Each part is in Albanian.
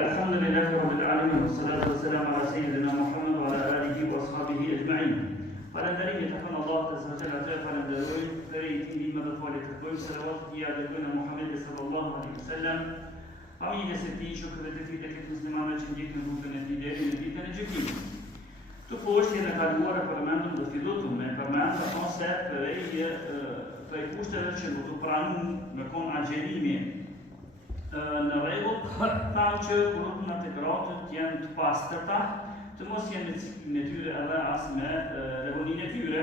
الحمد لله رب العالمين والصلاة والسلام على سيدنا محمد وعلى آله وأصحابه أجمعين. فلندرين يتحمل الله عز وجل عتاب فلندرين فريتين بما بفعل تقويم صلوات يا دكتور محمد صلى الله عليه وسلم. أمين ستي شكر تفيدك المسلمان وجهك نبوك نتيجة نتيجة نجيب. Tu poshtë e në kaluar e përmendëm dhe fillutum me përmendë ose prej kushteve që do të pranojnë në kon agjerimi në rregull, thamë që kurrëtumat e gratët janë të pastërta, të mos jenë me ciklin e tyre edhe as me revoninë e tyre,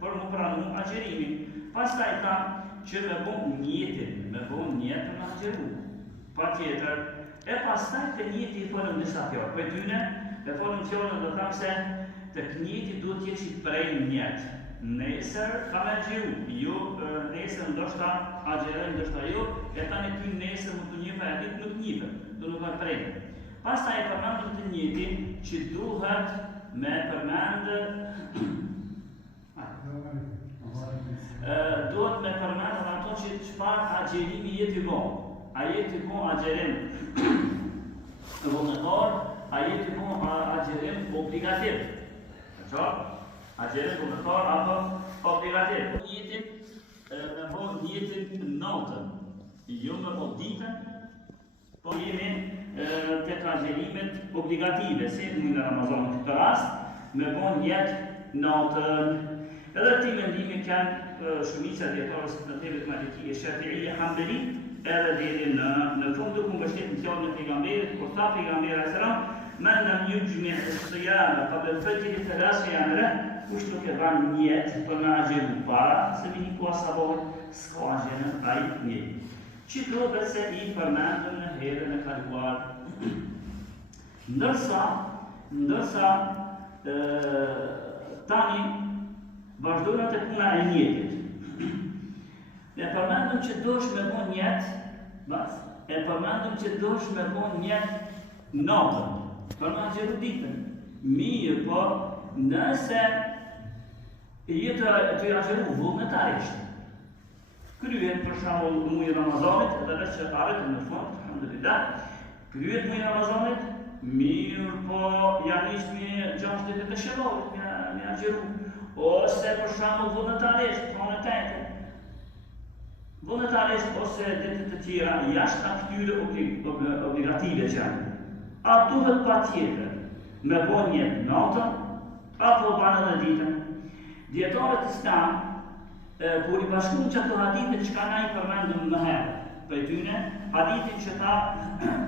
për më pranu agjerimin. Pastaj thamë që me bon njetin, me agjeru. Patjetër, e pastaj të njeti i folëm disa fjalë. Për tyne, e folëm fjalën dhe thamë se të njeti duhet jetë që prej njet. Nesër ka me agjeru, jo nesër ndoshta agjeroj, ndoshta jo, e tani ty nesër më të njëfe, e ditë nuk njëfe, do nuk me prej. Pastaj e përmendëm të njetin që duhet me përmendë duhet me përmendë ato që çfarë agjerimi jetë i bon. A jetë i bon agjerim vullnetar, a jetë i bon agjerim obligativ. Agjerim vullnetar apo obligativ. Me bon njetin natën, jo me bon ditën, po jemi tek agjerimet obligative, si në muajin e Ramazanit këtë rast, me bon njet natën. Edhe ti mendimi kanë shumica dietarës të mëtevit Maliki e Shafi'i e Hambeli, edhe deri në fund të mbështet në fjalën e pejgamberit, kur tha pejgamberi sallallahu men lam yujmi as-siyama qabla al-fajr 3 ayam, kush nuk e bën niyet për me agjeru para se vini ku sabor, s'ka agjerim ai niyet. Që duhet se i përmendëm në herën e kaluar. Ndërsa tani vazhdojnë të puna e njetit. E përmendëm që dosh me bon njet, e përmendëm që dosh me bon njet natën, për me agjeru ditën. Mirë, po nëse jetë të agjeru vullnetarisht. Kryet për shembull muaji i Ramazanit, edhe veç që arritëm në fund, alhamdulillah, kryet muaji i Ramazanit, mirë, po janë ishme 6 ditë të shëllorit, me agjeru. Ose për shembull vullnetarisht, thonë tenke. Vullnetarisht ose ditë të tjera jashtë këtyre obligative që janë. A duhet patjetër me bon njet natën apo banë edhe ditën. Dietarët islam kur i bashkuan çato hadithe që kanë ai përmendëm më herë, për tyne hadithin që tha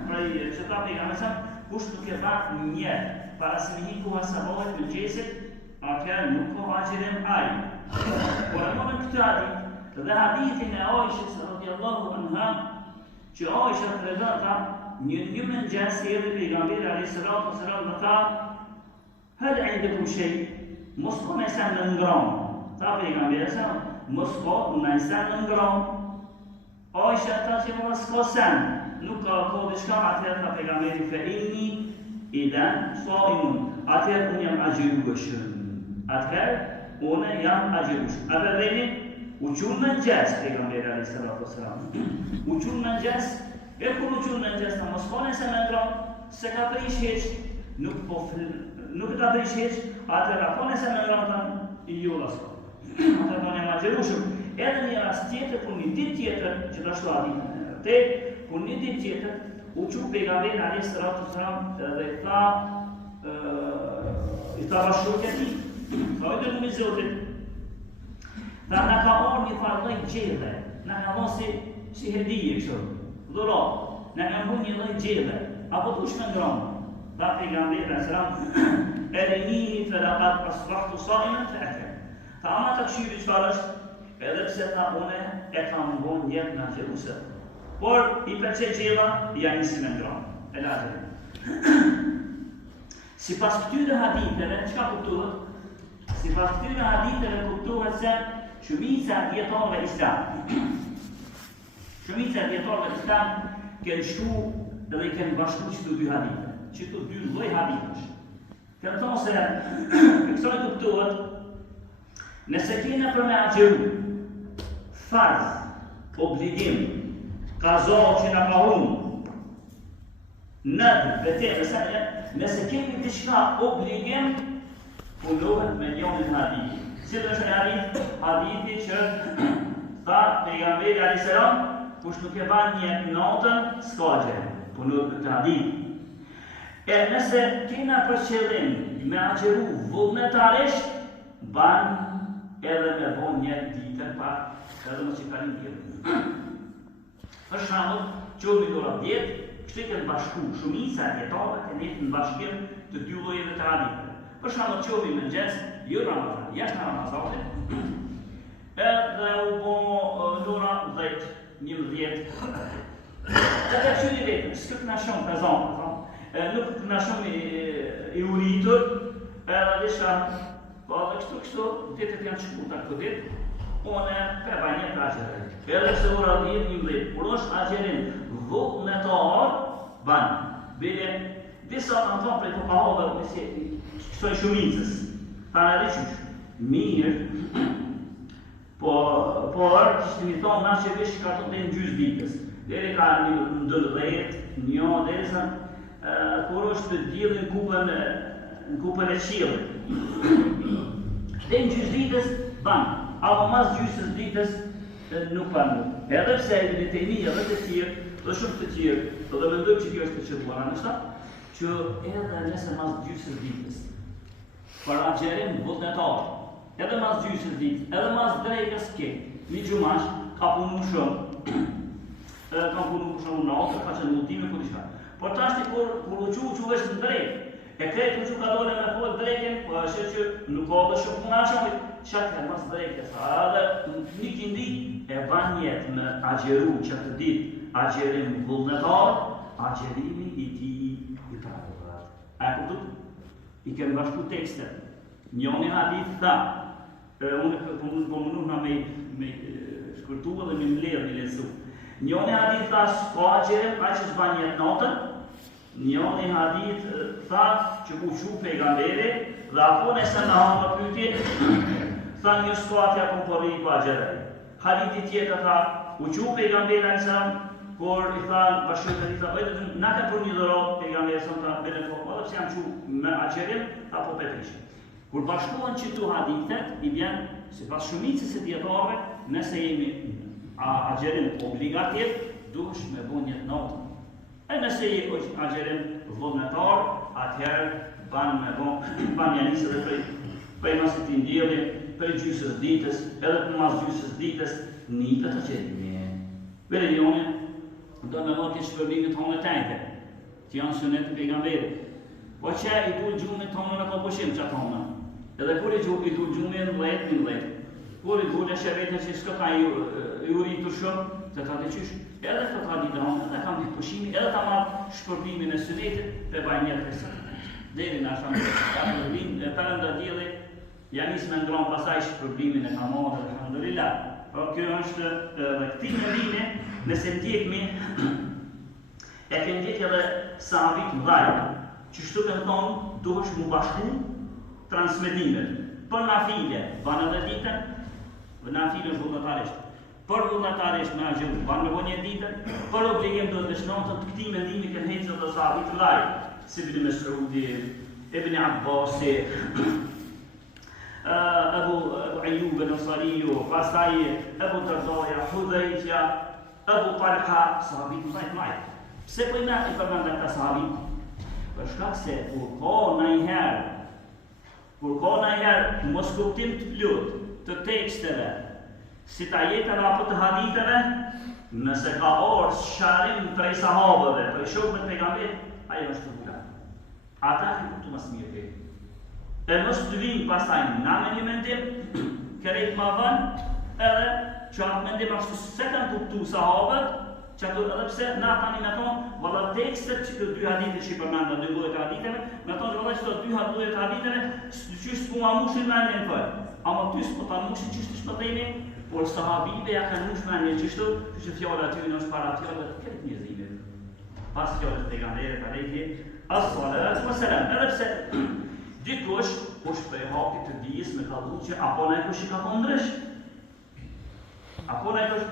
pejgamberi kush nuk e dha njet para se me hiku sabohet në gjesit, atëherë nuk ka agjerim ai. Por e morëm këtë hadith dhe hadithin e Aishës radhiyallahu anha, që Aisha tregon tha një mëngjes erdhi pejgamberi alayhis salatu wassalam dhe tha hal indakum shay, mos ka nëse në ngram. Tha pejgamberi sa mos ka nëse në ngram. Aisha tha që mos ka sen, nuk ka diçka, atëherë tha pejgamberi fe inni idan saimun, atëherë unë jam agjerueshëm. Atëherë unë jam agjerueshëm. A vëreni u qunë mëngjes pejgamberi alayhis salatu wassalam. U qunë mëngjes, e kur u qunë mëngjes ta mos ka nëse në ngram, se ka prish heq, nuk ka prish heq, atëherë apo nëse në ngram ta jo lasko. Atëherë unë jam agjerueshëm. Edhe një rast tjetër, kur një ditë tjetër, që ta shtu hadithin, kur një ditë tjetër, u qunë pejgamberi alayhis salatu wassalam dhe i tha bashkëshortja e tij, tha ojtë në Zotit, tha na ka orë një farë lloj gjelle, na ka dhënë si hedije kështu, dhurat, na ka bërë një lloj gjelle, apo dush me ngromë. Tha pejgamberi alayhis salam, erini falaqad asbahtu sa'iman fa'akal. Tha ama të këshyri çfarë është? Edhe pse tha unë e kam bon njet në agjeruse. Por i përqe gjella, janë nisi me ngromë, e lagjerim. Sipas këtyre haditheve, çka kuptohet? Sipas këtyre haditheve kuptohet se shumica e dietarëve islam kanë shku dhe i kanë bashku qëto dy hadithe, qëto dy lloj hadithesh. Kanë thonë se kësaj kuptohet, nëse kena për me agjeru farz, obligim, kazo që na ka humbur, në vete, nëse kemi diçka obligim, punohet me njonin hadithi. Cilë është një hadithi që tha pejgamberi alayhis salam, kush nuk e ban një natën, s'ka gjë, punohet me të hadith. E nëse kena për qëllim me agjeru vullnetarisht, ban edhe me bon një ditën pa, edhe më që kalim tjetër. Për shembull, qëllmi dora 10, kështu kanë bashku shumica e jetave të njëjtë në bashkim të dy llojeve të haditheve. Për shembull, qëllmi me nxes, jo Ramazan, jashtë Ramazanit, edhe u bo dora 10, 11. Dhe të qëni vetëm, s'kë këna shumë prezant, nuk këna shumë i uritur, edhe disha, po dhe kështu, ditët janë shkurta këtë ditë, une për banjë të agjerim. Edhe se ora 10, 11, kur është agjerim vullnetar, banë. Bile, disa kanë thonë prej fuqahave, kësoj shumicës, kanë edhe qysh, mirë, por, që mi thonë, na që vish ka të të në gjysë ditës. Deri ka një 12, një derisa, kur është të djeli në kupën e qilë. Dhe në gjysë ditës, banë. Apo mas gjysës ditës, nuk banë. Edhe pse e një temi, edhe të tjirë, dhe shumë të tjirë, dhe mendojmë që kjo është të qëtuara nështa, që edhe nëse mas gjysës ditës, për agjerim vullnetar, edhe mas gjysës ditës, edhe mas drejkës ke, një gjumash, ka punu shumë, në otër, ka qenë multime, këtë ishka. Por ta është kur u qu është në drejkë, e krejtë u qu ka dole me folë drejkën, po është që nuk ka dhe shumë puna shumë, qatë e mas drejkës, edhe një kindi e ban jetë me agjeru që të ditë, agjerim vullnetar, agjerimi i ti i praktikuar. A e kuptut? I kemë bashku tekstet. Njoni hadith tha, unë po mënuhna me shkërtu dhe me mbledh një lezu. Njoni hadith tha, s'ka agjerim, a që s'ban jetë natën. Njoni hadith tha që u qu pejgamberi, dhe apo nëse në hamë në pytje, tha një s'ka atja ku përri i pa agjerim. Hadithi tjetër tha, u qu pejgamberi në nësëm, por i tha bashkët e tha, na ka për një dhërat, pejgamberi së ta bene po, edhe pse jam qu me agjerim, apo petrishë. Kur bashkohen qëtu hadithet, i vjen, si pas shumicës e djetarve, nëse jemi agjerim obligativ, dush me bu njët natën. E nëse jemi agjerim vullnetar, atëherë ban janisë dhe prej masit të ndjeli, prej gjysës ditës, edhe për mas gjysës ditës, një të agjerimi. Vere njone, do me mërë këtë shpërbimit tonë të tajte, që janë sunet të pejgamberit. Po që i dul gjumit tonë në kompushim që tonë. Edhe kur i dul gjumit në lejt, kur i dul e shëvetën që s'ka ka i uritur shumë, të ta të qysh, edhe të ta ditë tonë, edhe kam ditë pushimi, edhe ta marë shpërbimin e sunetit, për baj njërë të sëtë. Deri në ashamë, përënda djeli, jam isë me ndronë pasaj shpërbimin e kamarë, alhamdulillah. Por kjo është dhe këti mëndime, nëse ndjekmi, e ke ndjekja dhe sahabit mdhajë, që shtu kanë thonë, duhesh mu bashku transmetimet. Për nafile, banë edhe ditën, nafile është vullnetarisht. Për vullnetarisht me agjeru, banë me bonje ditën, për obligim do të dëshnotën të këti mëndime kënë hecë dhe sahabit mdhajë, si Ibn Mesudi, Ibn Abbasi, Abu Ayyub al-Ansariyu, pastaj Abu Dardaja, Hudhayfa, Abu Talha, sahabit mdhajt majtë. Pse po i përmenda këta sahabit? Për shkak se kur ka najherë mos kuptim të plot të teksteve, si ta jetën apo të haditheve, nëse ka orë sharim prej sahabëve, prej shokëve të pejgamberit, ajo është të vula. Ata e kuptu mas mirë të. E mos të vinë pasaj na me një mendim, kërejt ma vënë, edhe që atë mendim ashtu se kanë kuptu sahabët, që ato edhe pse na tani me thonë, valla tekstet që të dy hadithe që i përmenda dy llojet e haditheve, me thonë që valla që të dy llojet e haditheve, qysh s'pu ma mushin mendjen fërë. Ama ty s'po ta mushin qysh të shpëtejni, por sahabive ja kanë mush mendjen qështu, që fjallë aty në është para fjallë të këtë njëzimit. Pas fjallës të pejgamberit alayhi as-salatu was-salam. Edhe pse dikush kush prej hapit të dijes me ka dhënë që apo ne kush i ka thonë ndrysh. Apo ne kush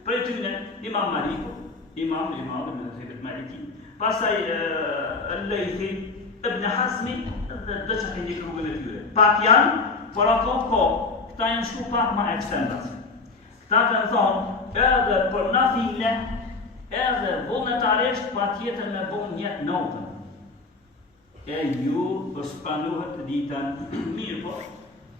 Prej tyne, Imam Maliku, imam në mëzhebit Maliki, Pastaj Lejthi, Ibn Hazmi dhe që të ndikë rrugën e tyre. Pak janë, por ato këta janë shku pak ma ekstremat. Këta kanë thonë, edhe për nafile, edhe vullnetarisht pa tjetër me bon njetë notën. E ju përspanohet të ditën mirë, po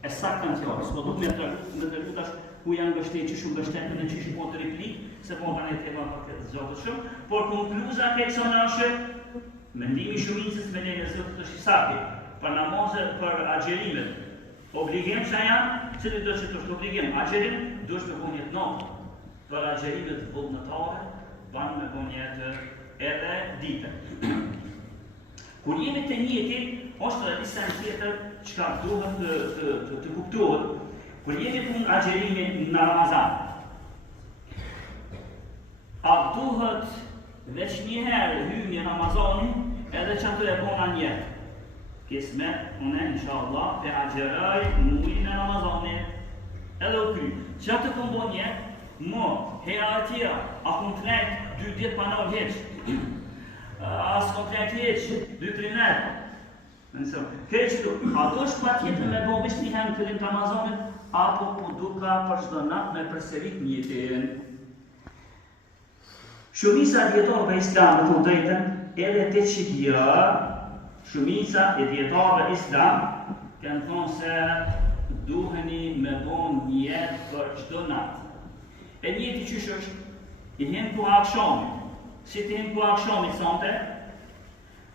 e saktë në tjarë. S'po duk me të rrugë tash ku janë gështet që shumë gështetën e që shumë po të replikë, se po kanë e tema për këtë zotët shumë, por konkluza këtë së nashë, mendimi shumicës me një zotët të shisaki, për namazë, për agjerimet. Obligim që janë, cili do që të është obligim, agjerim, do është me bon jetë notë. Për agjerimet vullnetare, banë me bon jetë edhe ditën. Kur jemi të njëti, është dhe disa në tjetër që ka duhet të kuptohet, kur jemi punë agjerimin në Ramazan, a duhet veç njëherë hyjë Ramazani edhe që ato e bona njetë. Kismet, une, inshallah, pe agjeraj mujnë e Ramazanit edhe u kry. Që atë këmë bon njetë, mo, hera e tjera, a këmë të nejtë 2 ditë pa nërë heqë. As komplet heqë, 2-3 netë. Ato është pa tjetë me bo veç një hemë këllim të Ramazanit, apo po duka për çdo natë me përserit njëtin. Shumica djetarëve islam të drejtën, edhe të qikja, shumica e djetarëve islam, kanë thonë se duheni me bon njetë për çdo natë. E njëti qysh është, i hem ku akshamit, si të hem ku akshamit sante,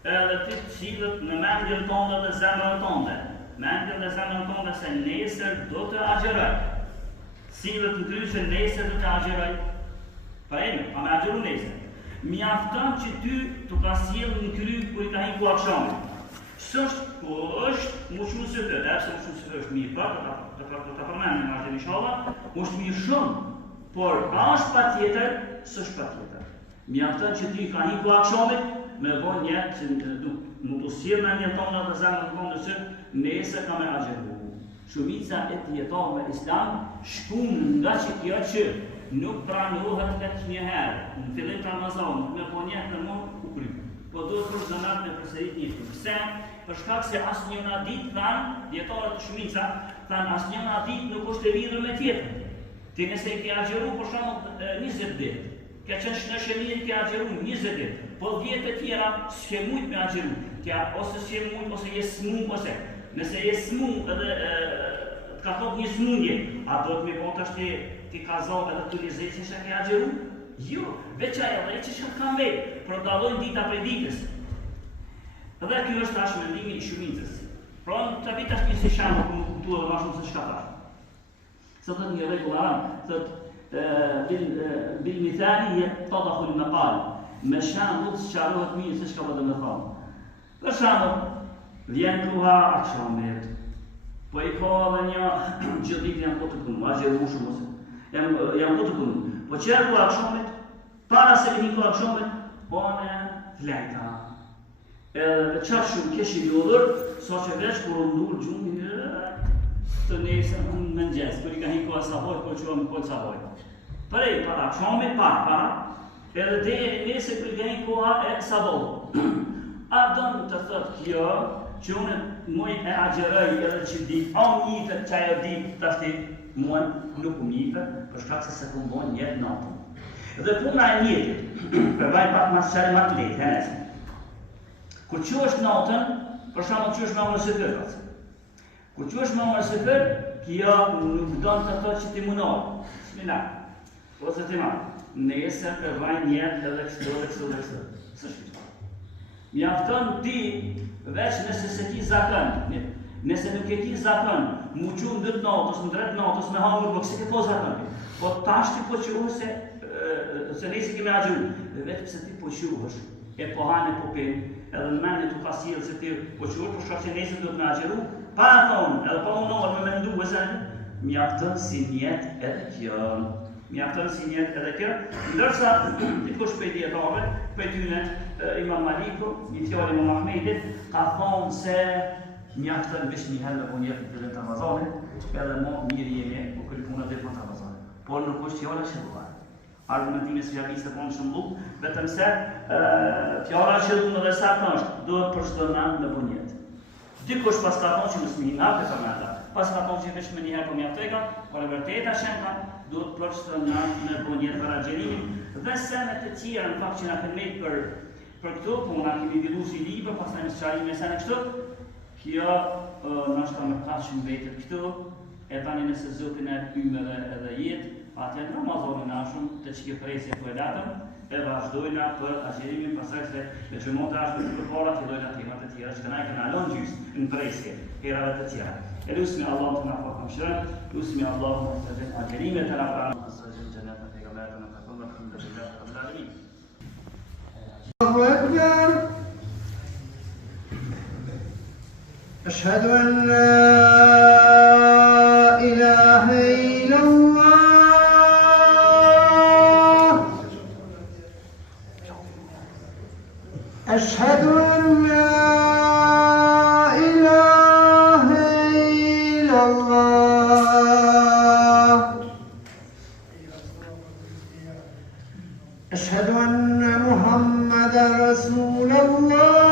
edhe ti të cilët në mendjen tonë dhe zemrën tonë. Mendjen dhe zemrën tonë se nesër do të agjeroj. Cilët në ty se nesër do të agjeroj. Pa e me agjeru nesër. Mjafton që ty të ka sjellë në kry kër i ka hin ku akshamit. Sështë ku është mushru së të, dhe se mushru së të është mirë për, të përmenë në margjën inshallah, është mirë shumë, por a është pa tjetër, sështë pa tjetër. Mjafton që ty ka hin ku akshamit, me bon njetë që nuk të sjellë në një tonë dhe zemrën tonë që nesër ka me agjeru. Shumica e djetarëve islam shkun nga që kjo që nuk pranohet këtë njëherë, në fillim të Ramazanit, me po njetë në mund u kry. Po do të zënat me përserit njëtë. Pse? Për shkak se asë njëna ditë thanë, djetarët të shumica, thanë asë njëna ditë nuk është e lidhur me tjetër. Ti nëse i ke agjeru për shumë 20 ditë, ke qenë në shëmirë ke agjeru 20 ditë, po 10 e tjera s'ke mujt me agjeru. Kja ose s'ke mujt, ose je smu, ose nëse je smu edhe ka thot një smundje, a do të mi po të është ti ka zonë edhe të lizet që ke agjeru? Jo, veç ajo dhe që shka kam vetë, për të dalojnë dita për ditës. Dhe kjo është ashtë mendimi i shumicës. Pra në të vitë është një si shamë, ku më kuptu edhe ma shumë se shka tashë. Së të një regull aram, bil mithali jetë të da khulli me palë, me shamë dhëtë së qarohet mirë se shka vëdhe me thamë. Për shamë, vjen kruha akshamit, po i ka edhe një gjithdit janë po të kënë, a gjerë shumë ose, janë po të kënë, po qërë kruha akshamit, para se vini kruha akshamit, po në flejta. Edhe qatë shumë kesh i ljodhër, sa që veç kur ndur gjumë të nesën në mëngjes, kër i ka hi kruha saboj, po që më kojtë saboj. Prej, para akshamit, para, edhe dhe nesë kër i ka hi kruha e saboj. A donë të thëtë kjo, që unë muj e agjeroj edhe që di, a unë njëtë që ajo di të ashti muën nuk unë njëtë, për shkak se këmë bojnë njëtë natën. Dhe puna e njëtit, përvaj pak mas qari ma të letë, henesë. Kur që është natën, për shamë që është me unë sëfër, kur që është me unë sëfër, kjo nuk donë të thëtë që ti munohë. Shmina, ose ti marë, nesër përvaj njëtë edhe kështu. Së shkështë. Mjafton ti veç nëse se ki zakën, nëse nuk e ki zakën, mu qunë dëtë natës, në dretë natës, me hangër, po këse ke po zakën. Po tashti po qunë se nesi kime agjeru. Dhe vetë pëse ti po quësh, e po hanë e po pinë, edhe në menë të ka silë se ti po quësh, për shkak që nesi do të me agjeru, pa e thonë, edhe pa unorë me mendu, mjafton si njetë edhe kjo. Mjafton si njetë edhe kjo, ndërsa dikush prej djetarëve, prej tyne Imam Maliku, një fjallë Imam Ahmedit, ka thonë se mjafton veç një herë me po njetë në fillim të Ramazanit, edhe mo mirë jemi u kërë punët dhe punë të Ramazanit. Por nuk është fjallë që duhet. argumentimi së fjalisë të konë shëmbull, vetëm se fjala që du më dhe saktë është, duhet për çdo natë me bon jetë. Dikush pas ka thonë që mësë mi natë e përmenda, pas ka thonë që veç me njëherë për mjaftega, por e vërteta shemka, duhet për çdo natë me bon jetë për agjerimin, dhe senet e tjera në fakt që na përmet për këtu, po na kemi vidu si libër, pas në mesqarime e sene kështu, kjo nështë me kaqë mbetet këtu, e tani nëse Zotin e ymeve edhe jetë, atje në Ramazonin ashëm të që kjo presje për e datëm, e vazhdojna për agjerimin pasaj se me që mund të ashtë të përpora fillojna temat e tjera që të na i këna lon gjysë në presje, herave të tjera. E lusmi Allah të na fakëm shërën, lusmi Allah të të gjithë agjerimet e na pranë në së gjithë gjenet në pegametën në takon në këmë të gjithë të vladëmin. Allahu Ekber. Ashhadu an la ilaha illallah. أشهد أن لا إله إلا الله أشهد أن محمدا رسول الله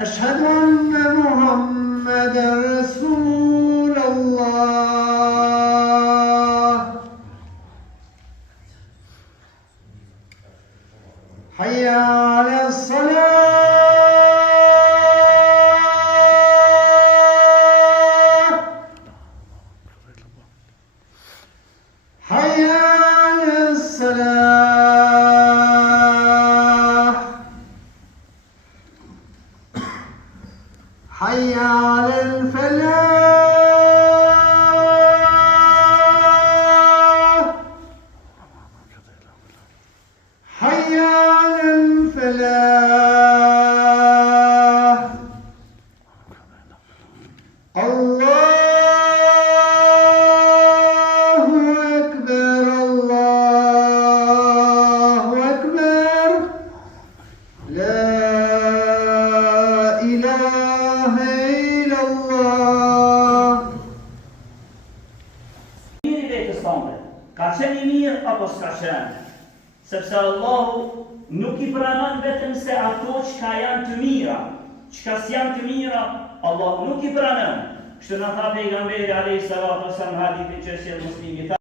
أشهد أن محمدا رسول الله حي على الصلاة حي على الصلاة حي على الفلاح حي على الفلاح الله أكبر الله أكبر لا إله إلا الله. Mirë vetës tënde, ka qenë i mirë apo s'ka qenë? Sepse Allahu nuk i pranon vetëm se ato çka janë të mira, çka s'janë të mira, Allahu nuk i pranon. Kështu na tha pejgamberi alayhi salatu wasallam hadithin që sjell Muslimi, tha